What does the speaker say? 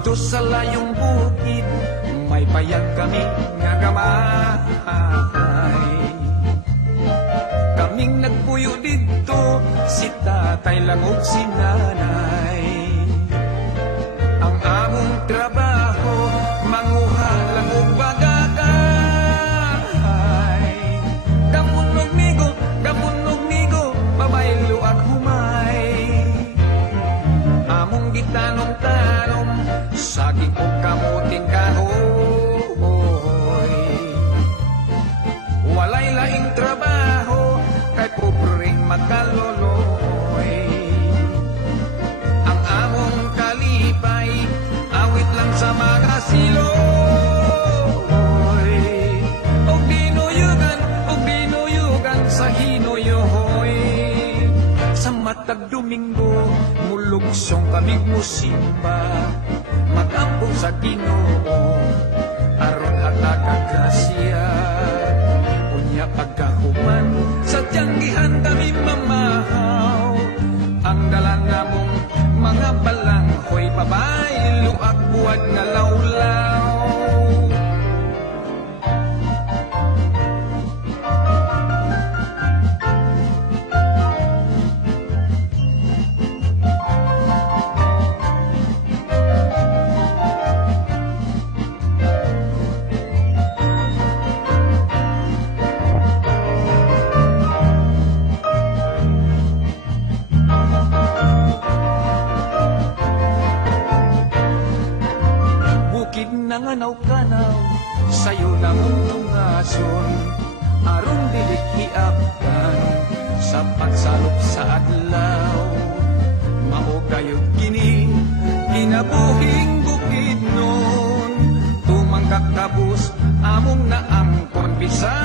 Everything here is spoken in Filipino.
Dito sa layong bukid, may payag kami nga gamay. Kaming nagpuyo dito, si tatay lang ug si nanay. Ang among trabaho, manguha lang ug bagakay. Gamunog nigo, babaylo at humay. Among gitanong-tanom, saging ug kamuting kahoy. Walay laing trabaho, kay pobreng makaloloy. Ang among kalipay, awit lang sa mga siloy. Og dinuyugan sa hinuyohoy. Sa matag Domingo, mulugsong kaming musimba. Mag-ampong sa Ginoo, aron hatag-agrasya. Unya pagkahuman, sa tiyanggihan kami mamahaw. Ang dalan namong mga balanghoy, babaylo at buwad nga lawlaw. Nanganaw-kanaw, sayo na mong tungason, aron dilik hiaptan, sa pagsalop sa adlaw. Maugayog kini, kinabuhing bukid nun, tumangkak kabus, among naangkon bisa